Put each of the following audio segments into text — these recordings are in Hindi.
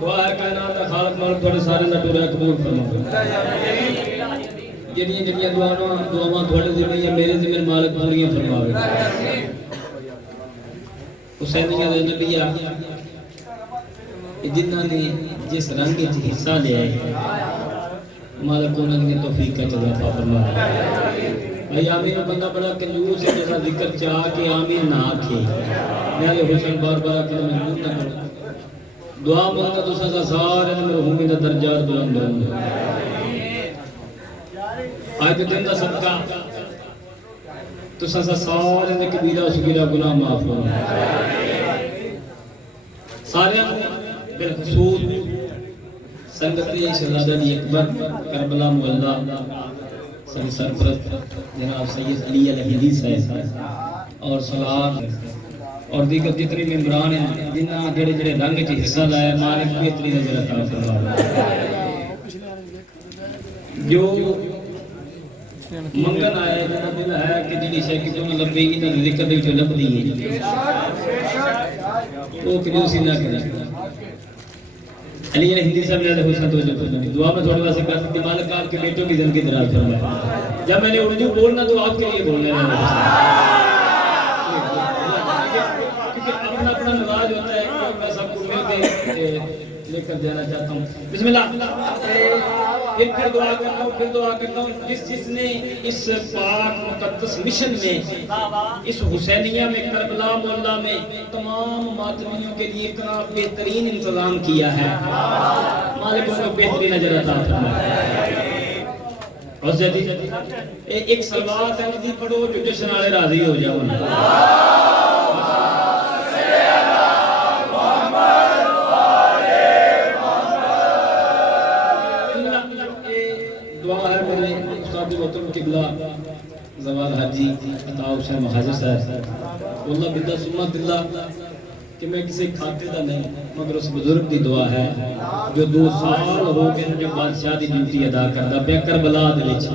दुआ है कायनात दा खालिक मालिक थोड़े सारे दा पूरा कबूल फरमावे जिन्नियां जिन्नियां दुआवां थोड़े जिम्मे या मेरे जिम्मे मालिक पूरियां फरमावे हुसैनिया दे नबिया जिन्हां ने जिस रंग च हिस्सा लिया मालिक उन्होंने तौफीक का अता फरमावे भाई आमीन बंदा बड़ा कंजूस है जैसा जिक्र चाह के आमीन ना आखे मेरे हुसैन बार-बार आके महमूद ना करो दुआ मांगना तुसा दा सारे मरहूमी दा दर्जा बुलंद हो आज के दिन दा सदका तुसा सा सारे दे कबीरा सगीरा गुनाह माफ हो सारे बिलखसूस संगति शहजादा दी अकबर करबला मुअल्ला सरपरस्त जनाब सैयद अली अलहदी साहब और सलार और दीगर जितने मेंबरान हैं जिन्होंने जेड़े जेड़े रंग च हिस्सा लाया मालिक बेहतरीन नजर अता फरमावे जो मंगन आया जिन्होंने दिल है कि जिहड़ी शै कि तुम लभेगी ना जिक्र दे विच लभदी है वो कंजूसी ना करे अली हिंदी साहब ने हुसैन तो दुआ में थोड़ी वास्ते कर कि मालिक आपके बेटों की जिंदगी दराज फरमाए जब मैंने उर्दू बोलना तो आपके लिए बोलना है क्योंकि अपना अपना मिजाज होता है कि मैं सबको मिलके लेकर जाना चाहता हूँ बिस्मिल्लाह फिर दुआ करता हूँ जिसने इस पाक मुकद्दस मिशन में इस हुसैनिया में करबला मोहल्ला में तमाम मातमियों के लिए इतना बेहतरीन इंतजाम किया है मालिक उनको बेहतरीन अजर अता फरमाए और जदी एक सलवात है जी पढ़ो जो जश्न वाले राजी हो जाओ किबला जवाल हाजी अता हुसैन महाजिर साहब अल्लाह बिल्ला सुम्मा दिल्ला कि मैं किसी खाते का नहीं मगर उस बुजुर्ग की दुआ है जो 2 साल हो गए जो बादशाह की ड्यूटी अदा करता पे करबला दे विच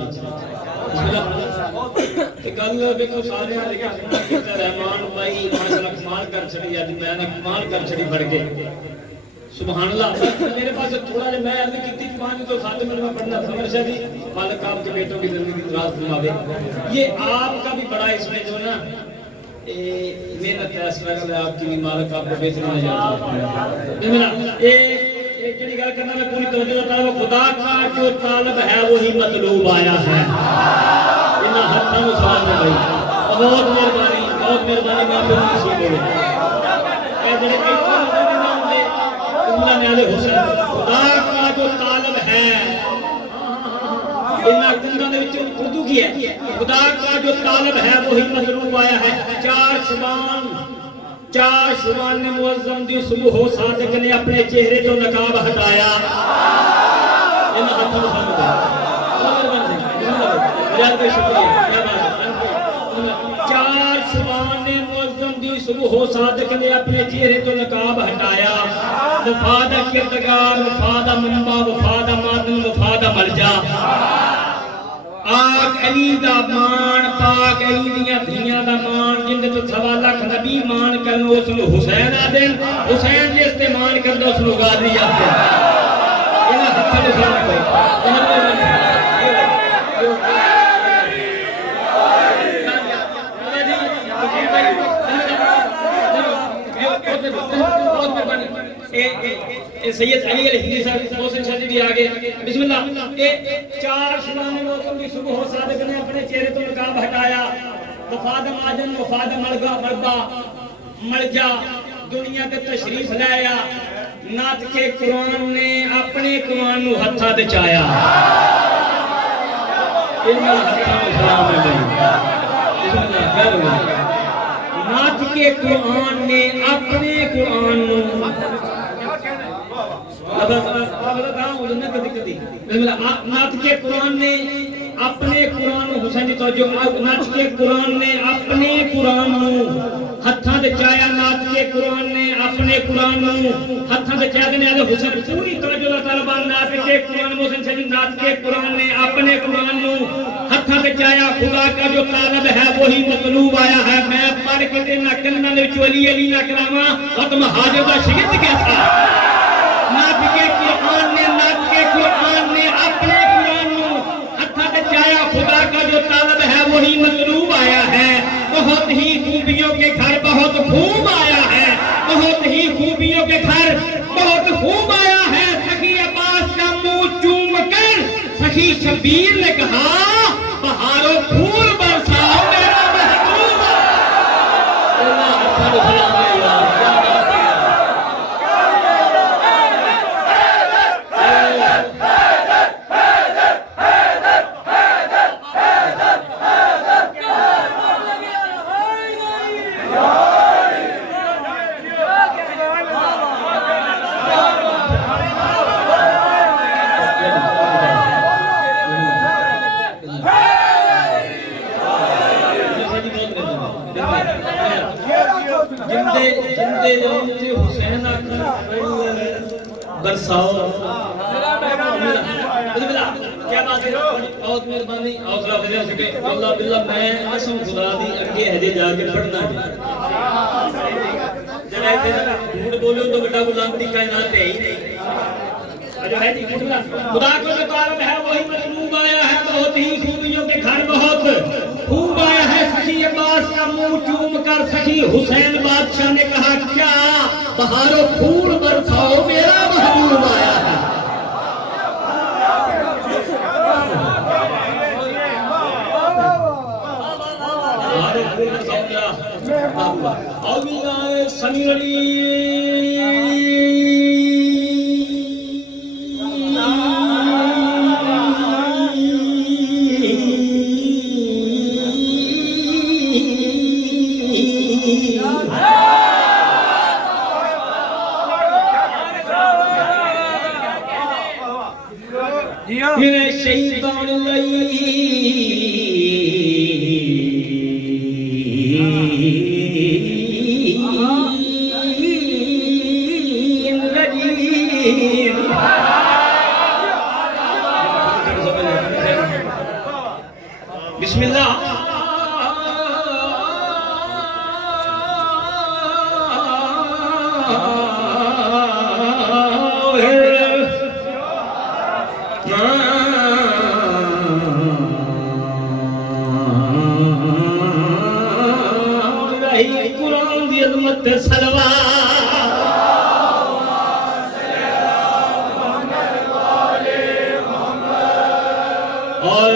ते गल देखो सारे रहमान भाई माशाल्लाह कमाल कर छड़ी अज मैं कमाल कर छड़ी फड़ के सुभान अल्लाह मेरे पास थोड़ा मैं अर्ज की पानी तो खाते में पढ़ना समझ शादी मालिक आपके बेटों की जिंदगी दराज फरमावे ये आपका भी बड़ा इसमें जो ना मेहनत है स्ट्रगल है आपकी भी मालिक आपको बेहतरीन ये जेडी गल करना मैं पूरी तवज्जो देता हूं खुदा का जो तालब है वही मतलूब आया है इना हाथों में सलाम है भाई बहुत मेहरबानी मैं आपको नसीब हो ए जेडे खुदा का जो तालब है उर्दू की है खुदा का जो तालब है वही मतलूब आया है 4 शुबान ने मुअज्जम दी सुबह हो सादिक ने अपने चेहरे तो नकाब हटाया इन हाथों में शुक्रिया क्या बात है 4 शुबान ने मुअज्जम दी सुबह हो सादिक ने अपने चेहरे तो नकाब हटाया वफादा किरदगार वफादा मुंबा वफादा मादन वफादा मलजा आक अली दा मान पाक अली दियां धियां दा मान जिंदे तो 1.25 लाख नबी मान करन उस नु हुसैन आदन हुसैन जिस ते मान करदा उस नु गाजी आदन इना हत्थां दे सामने सैयद अली अलहदी साहब मोहसिन शाह जी भी आ गए बिस्मिल्लाह ये 4 शुबान मौसम की सुबह हो सादिक ने अपने चेहरे तो नकाब हटाया वफाद माजन वफाद मलगा मलजा दुनिया के तशरीफ लाया नात के कुरान ने अपने कुरान नु हत्था ते चाया इन्ना हत्था में सलाम है भाई बिस्मिल्लाह नात के कुरान ने अपने कुरान नु नाथ के कुरान ने अपने कुरान हुसैन तो जो नाथ के कुरान ने अपने कुरान हत्थां ते चाया नाथ के कुरान ने अपने कुरान हत्थां ते चाया ने हुसैन पूरी तरह जो तालिबान नाथ के कुरान हुसैन सही नाथ के कुरान ने अपने कुरान हत्थां ते चाया खुदा का जो तालब है वही मतलूब आया है मैं पढ़ के ते ना कन्ना दे विच अली अली ना करावा और तुम हाजिर दा शिगिर्द कैसा नब के कुरान ने अपने कुरान को हथा ते चाया। खुदा का जो तालब है वही मतलूब आया है। बहुत ही खूबियों के घर बहुत खूब आया है। बहुत ही खूबियों के घर बहुत खूब आया है। सखी अब्बास का मुंह चूम कर सखी शबीर ने कहा बहारों फूल बरसाओ मेरा महबूब। जिंदे हुसैन बरसाओ। क्या बात है, बहुत मेहरबानी हौसला दे सके। अल्लाह बिल्ला मैं कसम खुदा दी अगे हजे जाके पढ़ना जब ऐसे झूठ बोलो तो बेटा गुलामती कायनात है ही नहीं। खुदा को जो तालब है वही मतलूब आया है। बहुत ही खूबियों के घर बहुत खूब आया है। सखी अब्बास का मुंह चूम कर सखी हुसैन बादशाह ने कहा क्या बहारों फूल बरसाओ मेरा महबूब आया है। बिस्मिल्लाह। कुरान दी अज़मत सलवा और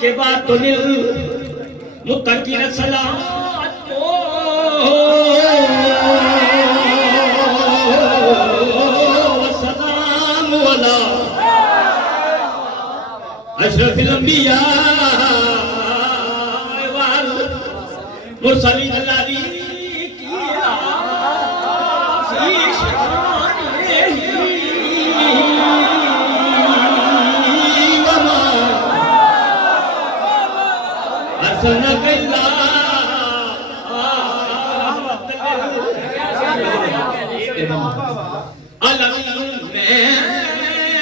के बाद तो मुत्तकीन सलात सलाम वाला अशरफुल अंबिया वल मुरसलीन अल्लाही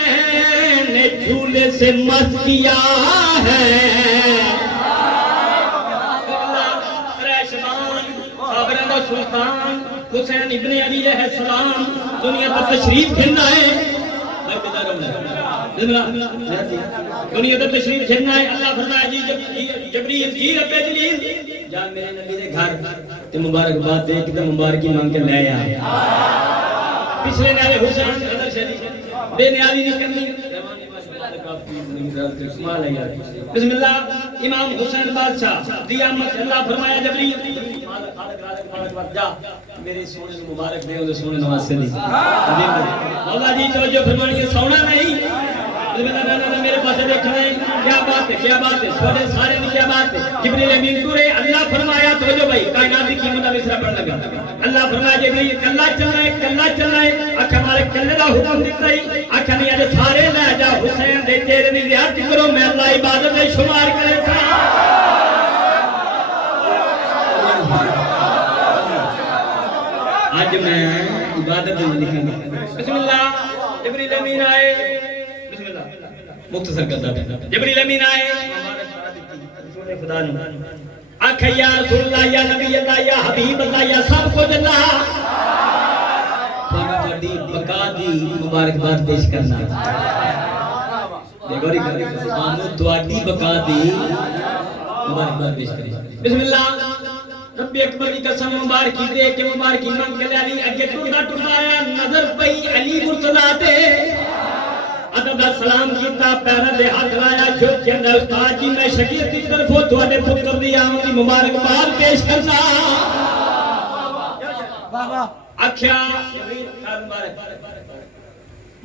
मैंने झूले से मत किया है। सुल्तान हुसैन इब्ने अली अलैहिस्सलाम दुनिया पर तशरीफ फिरना है। दुनिया पर तशरीफ फिरना है। अल्लाह फरमाया जी जबरील जी रब्बे जलील जा मेरे नबी दे घर ते मुबारकबाद दे के मुबारकी मांग के ले आ। पिछले नाले हुसैन अदर शरीफ बेनियाली नहीं करनी। बिस्मिल्लाह। इमाम हुसैन बादशाह क़यामत अल्लाह फरमाया जबरील जा मेरे सोने मुबारक दे उस सोने नवासे दी। मौला जी तवज्जो फरमाइए सोना नहीं मेरे पास देखना है, क्या बात है, क्या बात है, सोने सारे की क्या बात है। जिब्रील अमीन को अल्लाह फरमाया, तो जो भाई कायनात की कीमत मिसरा पढ़ लगा। अल्लाह फरमाया जिब्रील कल्ला चलना है, कल्ला चलना है। आखिर हमारे कल्ले का हुक्म दिता ही, आखिर नहीं आज सारे ले जा हुसैन दे तेरे दी जियारत करो, मैं अल्लाह इबादत में शुमार करे था। आज मैं इबादत में लिखूंगा। बिस्मिल्लाह। जिब्रील अमीन आए, बिस्मिल्लाह मुख्तसर करता। जिब्रील अमीन आए, खुदा ने आखे या रसूल अल्लाह, या नबी अल्लाह, या हबीब अल्लाह, या सब कुछ अल्लाह, ਤੁਹਾਡੀ ਬਕਾ ਦੀ ਮੁਬਾਰਕਬਾਦ ਪੇਸ਼ ਕਰਨਾ। ਦੇਖੋ ਰੀ ਤੁਹਾਨੂੰ ਤੁਹਾਡੀ ਬਕਾ ਦੀ ਮੁਬਾਰਕਬਾਦ ਪੇਸ਼ ਕਰੀ। ਬਿਸਮਿल्लाह। रब्बी अकबर की कसम मुबारकी दे के मुबारकी मांग के अली अगे टुटा टुटा आया, नजर पई अली मुर्तजा ते अदब सलाम कीता, पैर दे हाथ लाया, जो कहंदा उस्ताद जी मैं शकीर की तरफों ਤੁਹਾਡੇ पुत्र दी आमद दी मुबारकबाद पेश करना। वाह वाह। आख्या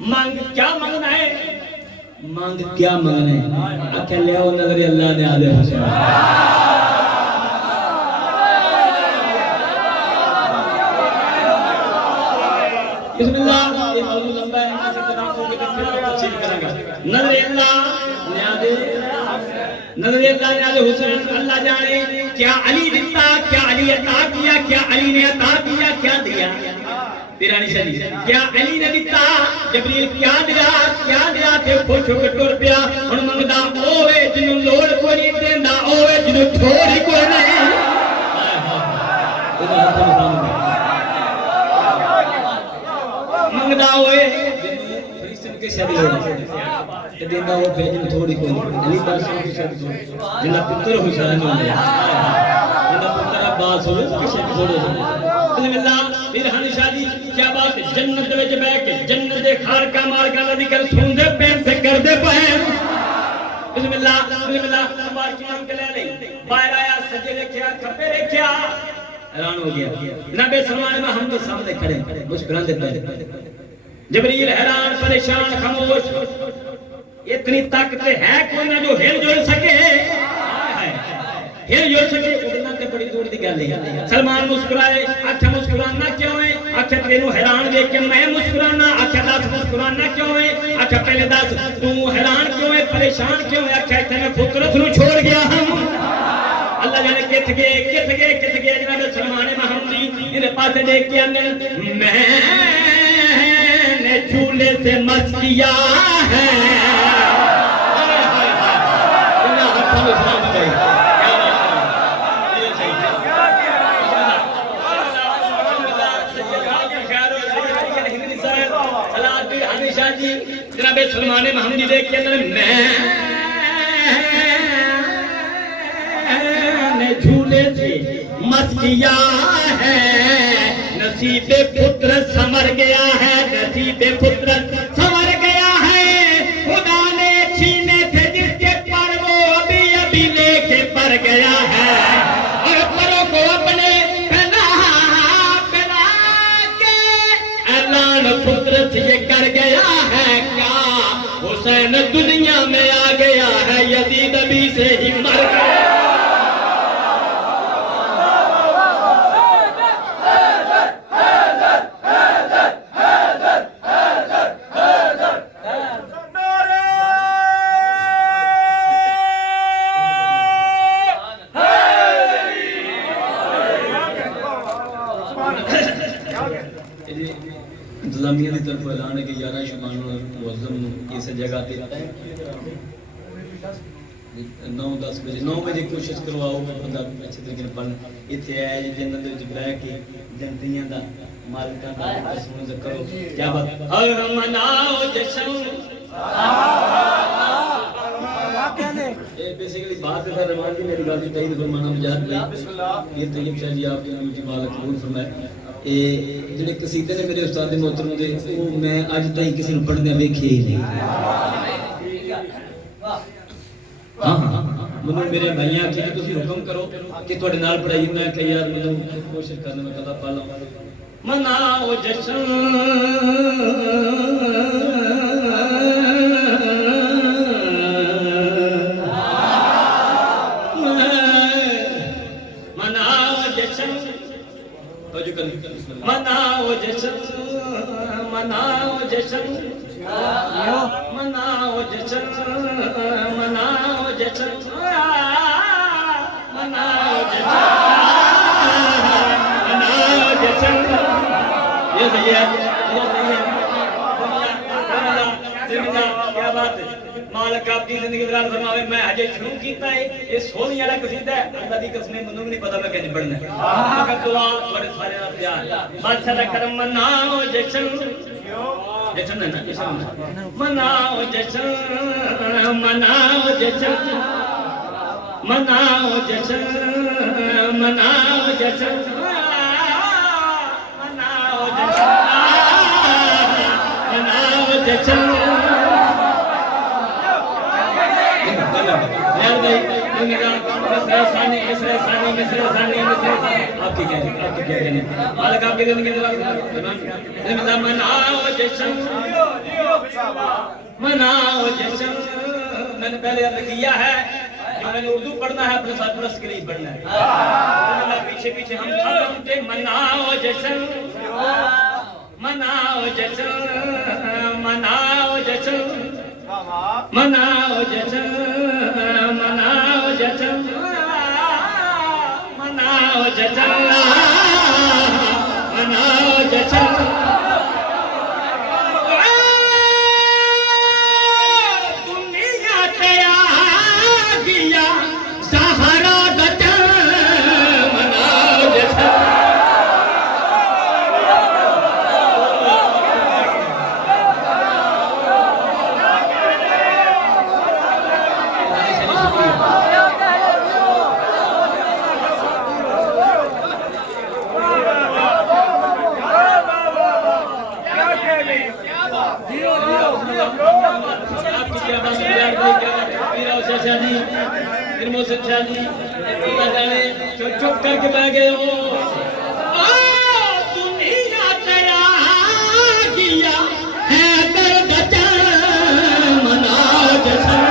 मांग क्या मांगना है, मांग क्या मांगना है। आख्या ले आओ नजर अल्लाह ने आले हुसैन। बिस्मिल्लाह। ये मौजूद लंबा है, इसी तरह को के फिर तफसील करेंगे। नजर अल्लाह ने आले, नजर अल्लाह ने आले हुसैन अल्लाह जाने क्या अली दिता, क्या अली अता किया, क्या अली ने अता किया, क्या दिया। तिरानी शरी क्या अली ने दिता, जबरील क्या दिया थे खोछो के टुर पिया। हुन मंगदा ओए जिनु लोड़ कोई नहीं देंदा, ओए जिनु थोड़ी कोई नहीं। मंगदा ओए जिनु फरिश्तन के शादी लोड़ ते देंदा ओ फिर जिनु थोड़ी कोई नहीं। अली पास की शादी जिना पुत्र हुसैन होंदे, जिना पुत्र अब्बास होवे किसे थोड़े बिस्मिल्लाह। फिर हनिशादी क्या बात, जन्नत विच बैठ के जन्नत दे खारका मारका दा जिक्र सुनदे पैन से करदे पए। बिस्मिल्लाह। बिस्मिल्लाह बार की मांग के ले ले, बाहर आया, सजे देखया, खब्बे देखया, हैरान हो गया। जनाब सलमान में हम तो सामने खड़े मुस्कुराते पए। जिब्रील हैरान, परेशान, खामोश। इतनी ताकत है कोई ना जो हिल जुल सके, हिल जुल सके, उड़ना ते बड़ी दूर दी गल है। सलमान मुस्कुराए, आख्या मुस्कुराना क्यों है, आख्या तेनू हैरान देख के मैं मुस्कुराना। आख्या दस मुस्कुराना क्यों है, आख्या पहले दस तू हैरान क्यों है, परेशान क्यों है। आख्या इतने मैं फुकरत नू छोड़ गया हम, अल्लाह जाने किथ गए जनाब सलमान महमूदी इन्हें पास देख के मैंने झूले से मस किया है। जनाब सलमान महमूदी देख के मैंने झूले से मस किया है, नसीबे पुत्र संवर गया है, नसीबे पुत्र संवर गया है। खुदा ने छीने थे जिसके पर वो अभी अभी लेके पर गया है, और परों को अपने पहना के ऐलान पुत्र से ये कर गया है। क्या हुसैन दुनिया में आ गया है, यजीद अभी से ही मर गया। इंतजामिया की तरफ ऐलान है कि 11 शबान मुअज्जम इस जगह पे 9-10 बजे 9 बजे कोशिश करवाओ बंदा अच्छे तरीके से पढ़ इतने आए जन्नत विच बह के जनतियां दा मालिकां दा सुन करो। क्या बात हर मनाओ जश्न ये बेसिकली बात है रहमान की मेरी बात तईद फरमाना मजाद भाई ये तैयब शाह जी आपके नाम की मालिक कबूल फरमाए। ये ਜਿਹੜੇ ਕਸੀਦੇ ਨੇ ਮੇਰੇ ਉਸਤਾਦ मोहतरम ਦੇ ਉਹ मैं ਅੱਜ ਤਾਈਂ ਕਿਸੇ ਨੂੰ ਪੜ੍ਹਦਿਆਂ ਵੇਖੇ ਹੀ ਨਹੀਂ। हाँ मैं मेरे भाइयों की तुम हुक्म करो कि थोड़े नाल पढ़ाई मैं कही यार मैं कोशिश करने में कदा पा ला मनाओ जश्न मनाओ जश्न मनाओ जश्न मनाओ जश्न मनाओ जश्न मनाओ जश्न ये सही है क्या बात है मालिक आपकी जिंदगी दराज फरमावे मैं अजे शुरू कीता है ये सोहनी वाला कसीदा है अल्लाह दी कसम मैनू नहीं पता मैं कैसे पढ़ना है मगर दुआ बड़े सारे दा प्यार बादशाह दा करम मनाओ जश्न जश्न है ना जश्न मनाओ जश्न मनाओ जश्न मनाओ जश्न मनाओ जश्न मनाओ जश्न मनाओ जश्न यार भाई आपकी क्या कहने मालिक आपकी जिंदगी मनाओ जश्न मनाओ जश्न मैंने पहले अर्ज किया है कि मैंने उर्दू पढ़ना है अपने सरपरस्त के लिए पढ़ना है पीछे पीछे हम सब मनाओ जश्न मनाओ जश्न मनाओ जश्न मनाओ जश्न मनाओ जश्न मनाओ जश्न मनाओ जश्न दुनिया तेरा गिया सहारा जश्न मनाओ जश्न चुप करके बह गए हो दुनिया तेरा गिया है दर्द मनाओ जश्न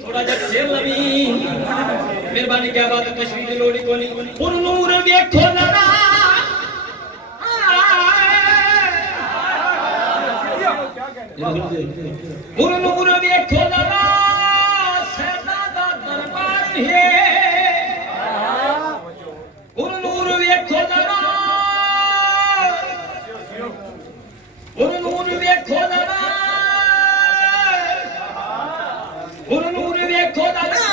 थोड़ा जा शेर लवी मेहरबानी क्या बात है तशरीफ लोड़ी को नहीं हुन नूर देखो लगा हुन नूर देखो लगा सदा दा दरबार है हुन नूर देखो लगा हुन नूर देखो लगा हुन नूर देखो लगा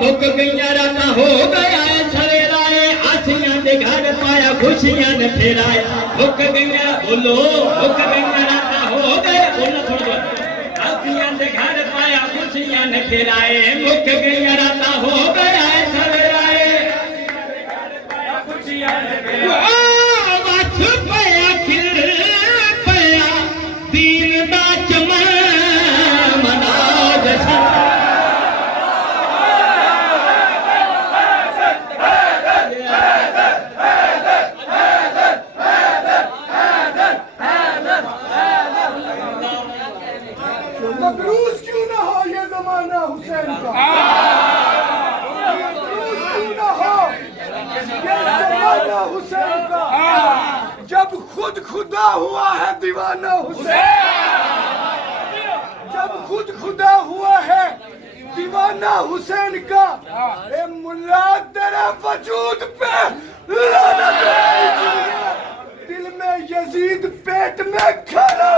मुक गईया राता हो गया है सवेरा है आसियां दे घर पाया खुशियां ने फेराया मुक गईया बोलो मुक गईया राता हो गया बोलो थोड़ा आसियां दे घर पाया खुशियां ने फेराए मुक गईया राता हो गया है सवेरा है खुशियां ने फेराए बस पया खिल पया दीन दा चमन मनाओ जश्न हुसैन का जब खुद खुदा हुआ है दीवाना हुसैन जब खुद खुदा हुआ है दीवाना हुसैन का ए मुल्ला तेरे वजूद पे लानत है दिल में यजीद पेट में खड़ा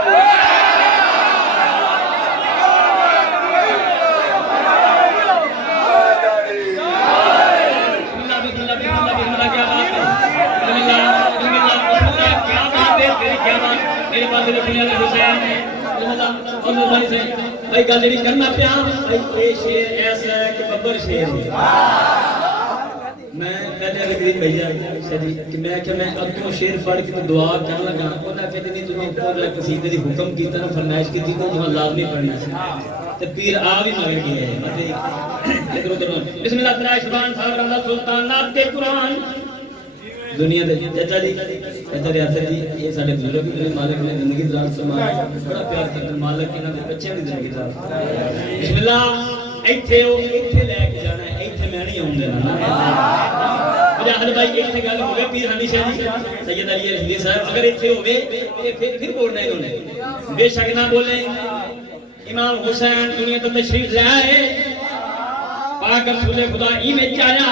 भाई गल जी करना पिया भाई शेर ऐसा है कि बब्बर शेर मैं पहले गरीब भैया कि मैं क्या मैं अगों शेर पढ़ के तो दुआ कर लगा उन्हें कहते नहीं तुम कसीदे की हुक्म किया ना फरमाइश की तो लाजमी पढ़ना ते पीर आ भी मर गए मते इधर उधर बिस्मिल्लाह तरा शुबान साहब राजा सुल्तान नाथ के कुरान दुनिया दे चाचा जी रियासत जी ये साडे बुजुर्ग भी मालिक ने जिंदगी दराज फरमाए बड़ा प्यार करते मालिक इन्हां दे बच्चों दी जिंदगी दराज बिस्मिल्लाह इत्थे लेके जाना है इत्थे मैं नहीं आउंदा ना मुजाहिद भाई इत्थे गल हो गई पीर हनी शाह जी सैयद अली रज़ी साहब अगर इत्थे होवे फिर बोलना इन्होंने बेशक ना बोले इमाम हुसैन दुनिया तो तशरीफ ले आए पाक रसूल खुदा ई में आया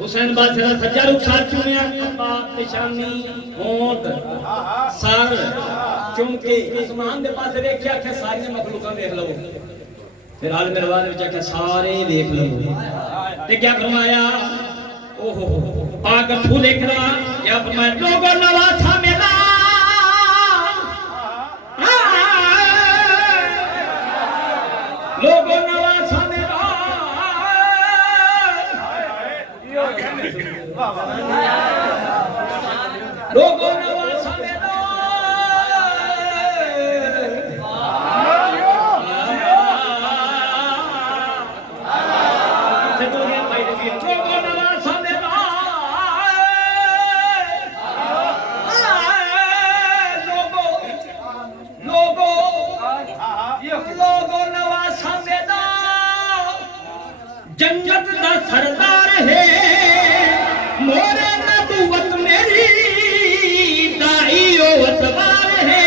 हुसैन बादशाह दा सज्जा रुखसार चुनिया खब्बा पेशानी होंठ सर चुम के आसमान दे पासे देखया कि सारी मखलूकां देख लो फिर आलम रवाज विच आख्या सारे देख लो ते क्या फरमाया ओहो पाक रसूल खुदा क्या फरमाया लोगों नवाज था मेरा लोगों नवासा मेरा लोगों नवासा मेरा लोगों नवासा मेरा लोगों नवासा मेरा जन्नत दा सरदार है मोरे नबूवत मेरी दाईओ वतवार है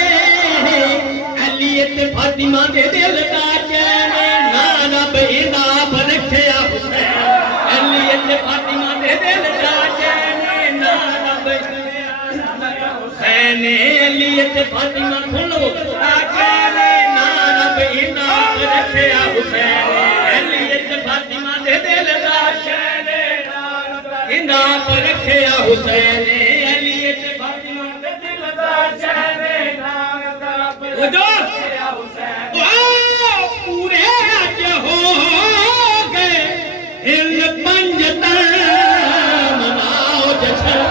अलीयत फातिमा दे दिल का चैन ना रब इनाम रखया हुसैन अलीयत फातिमा दे दिल का चैन ना रब हुसैन अलीयत फातिमा सुन लो चैन ना रब इनाम रखया हुसैन अलीयत फातिमा दे दिल का चैन इनाम रखया हुसैन अलीयत फातिमा दे दिल का चैन इनाम रखया हुसैन ओ पूरे अज हो गए हिल पंजतन मनाओ जशन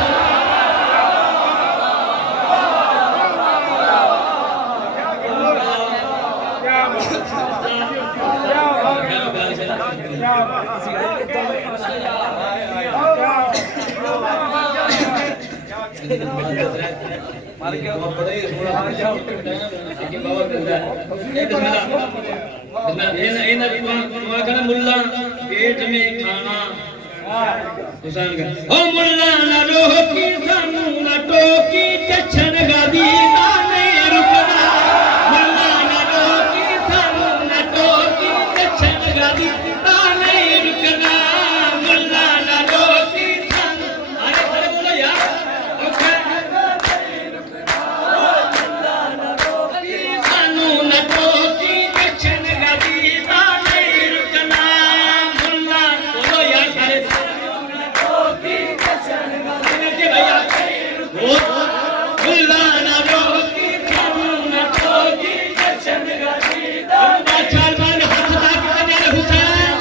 मुल्ला पेट में खाना हुसैन का ओ मुल्ला ना रोकी सानू ना टोकी चछन गादी ताने रुकना मुल्ला ना रोकी सानू ना टोकी चछन गादी ताने रुकना मुल्ला ना रोकी सानू अरे सर बोलो यार सानू ना टोकी चछन गादी ताने रुकना मुल्ला बोलो यार सारे मुल्ला ना रोकी सानू ना टोकी चछन गादी ताने चार बार हाथ ताक के हुसैन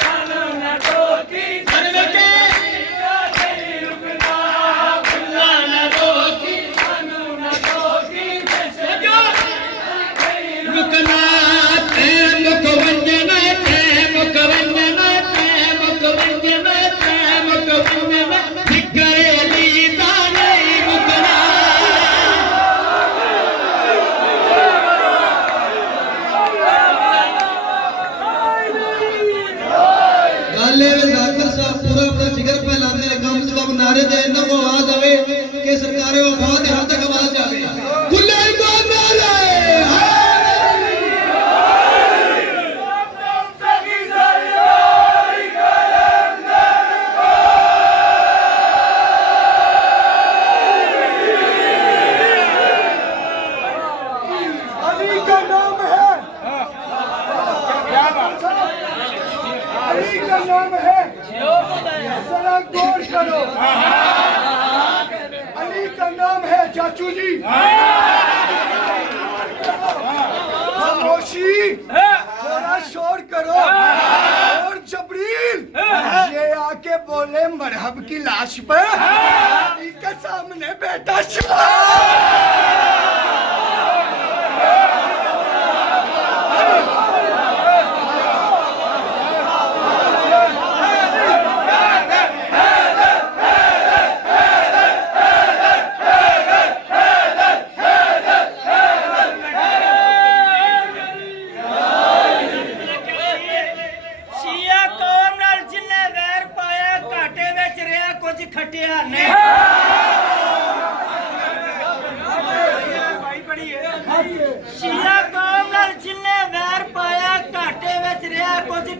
सानू ना टोकी अरे के रुकना मुल्ला ना रोकी सानू ना टोकी चछन रुकना प्रेम को वंदना प्रेम को वंदना प्रेम को वंदना प्रेम को वंदना ठिकरे ली ताने रुकना गाले में जाकर साहब पूरा अपना जिगर फैलाते हैं कम से कम नारे दे इन्हों को आवाज आवे कि सरकारें वफा के हद तक आवाज जावे खुले को नारे अली का नाम है अली का नाम है जरा गौर करो अली का नाम है चाचू जी खामोशी थोड़ा शोर करो और जबरील ये आके बोले मरहब की लाश पे अली के सामने बेटा शिवा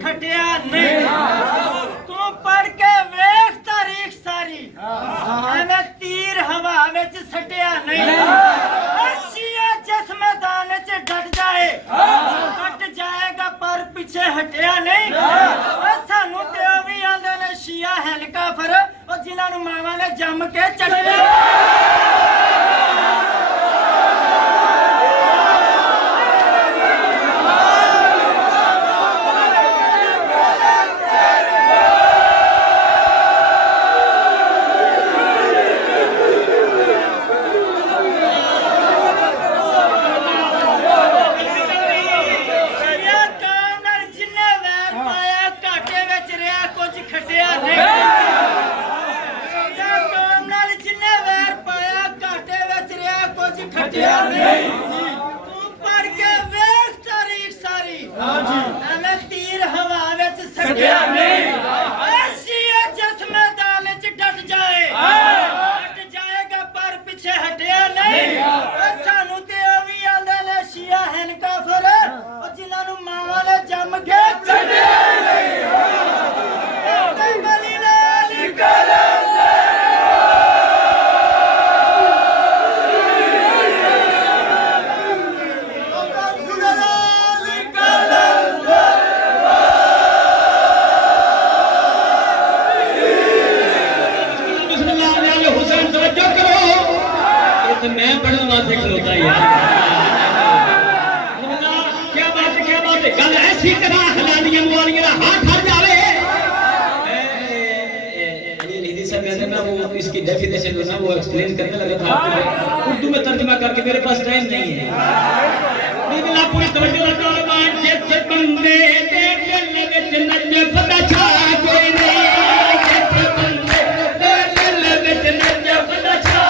ਖਟਿਆ ਨਹੀਂ ਤੂੰ ਪੜ ਕੇ ਵੇਖ ਤਾਰੀਖ ਸਾਰੀ ਐਵੇਂ ਤੀਰ ਹਵਾ ਵਿੱਚ ਸੱਟਿਆ ਨਹੀਂ ਅਸ਼ੀਆ ਜਿਸ ਮੈਦਾਨ 'ਚ ਡਟ ਜਾਏ ਕੱਟ ਜਾਏਗਾ ਪਰ ਪਿੱਛੇ ਹਟਿਆ ਨਹੀਂ ਸਾਨੂੰ ਤੇ ਉਹ ਵੀ ਆਂਦੇ ਨੇ ਸ਼ੀਆ ਹੈਲਕਾਫਰ ਉਹ ਜਿਨ੍ਹਾਂ ਨੂੰ ਮਾਵਾਂ ਨੇ ਜੰਮ ਕੇ ਚੱਟਿਆ ਤੂੰ ਪੜ ਕੇ ਵੇਖ ਤਾਰੀਖ ਸਾਰੀ ਐਵੇਂ ਤੀਰ ਹਵਾ ਵਿੱਚ ਸੱਟਿਆ ਨਹੀਂ ਐਸੀਆ ਜਿਸ ਮੈਦਾਨ 'ਚ ਡਟ ਜਾਏ ਡਟ ਜਾਏਗਾ ਪਰ ਪਿੱਛੇ ਹਟਿਆ ਨਹੀਂ ਸਾਨੂੰ ਤੇ ਉਹ ਵੀ ਆਂਦੇ ਨੇ ਸ਼ੀਆ ਹਨ ਕਾਫਰ ਉਹ ਜਿਨ੍ਹਾਂ ਨੂੰ ਮਾਵਾਂ ਨੇ ਜੰਮ ਕੇ ਛੱਡਿਆ ਨਹੀਂ ਬਲੀ ਨਾਲ मैं पढ़ने वास्ते खलोता यार क्या बात है गल ऐसी तरह हलालियां वालियां हाथ हट जावे मैं वो इसकी डेफिनेशन ना वो एक्सप्लेन करने लगा था उर्दू में तर्जुमा करके मेरे पास टाइम नहीं है बिल्कुल पूरी तवज्जो लगा जिस बंदे दे दिल विच नजफ दा छा कोई नहीं जिस बंदे दे दिल विच नजफ दा छा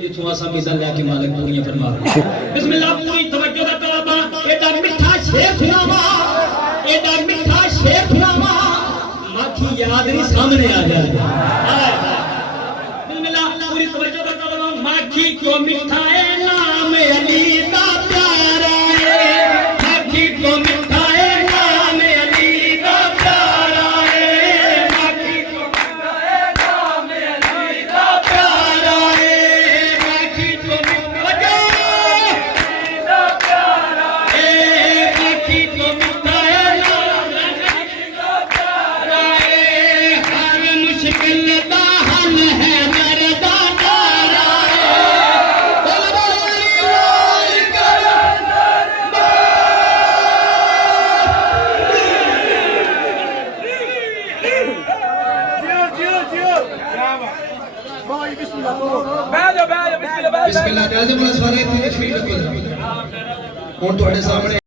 जिथों असा मीज़ान लैके मालिक पूरी फरमा बिस्मिल्लाह पूरी तवज्जो दा तलबा एडा मिठा शेर सुनावा एडा मिठा शेर सुनावा माखी याद नहीं सामने आ जाए बिस्मिल्लाह पूरी तवज्जो दा तलबा माखी को मिठा है नाम अली दा प्यारा है माखी को मिठा है नाम अली दा प्यारा है माखी को मिठा है नाम अली दा प्यारा ਬਿਸਮਿਲ੍ਲਾ ਕਹਿੰਦੇ ਬੋਲਾ ਸਾਰੇ ਇੱਥੇ ਤਸ਼ਰੀਫ ਰੱਖੋ ਹੁਣ ਤੁਹਾਡੇ ਸਾਹਮਣੇ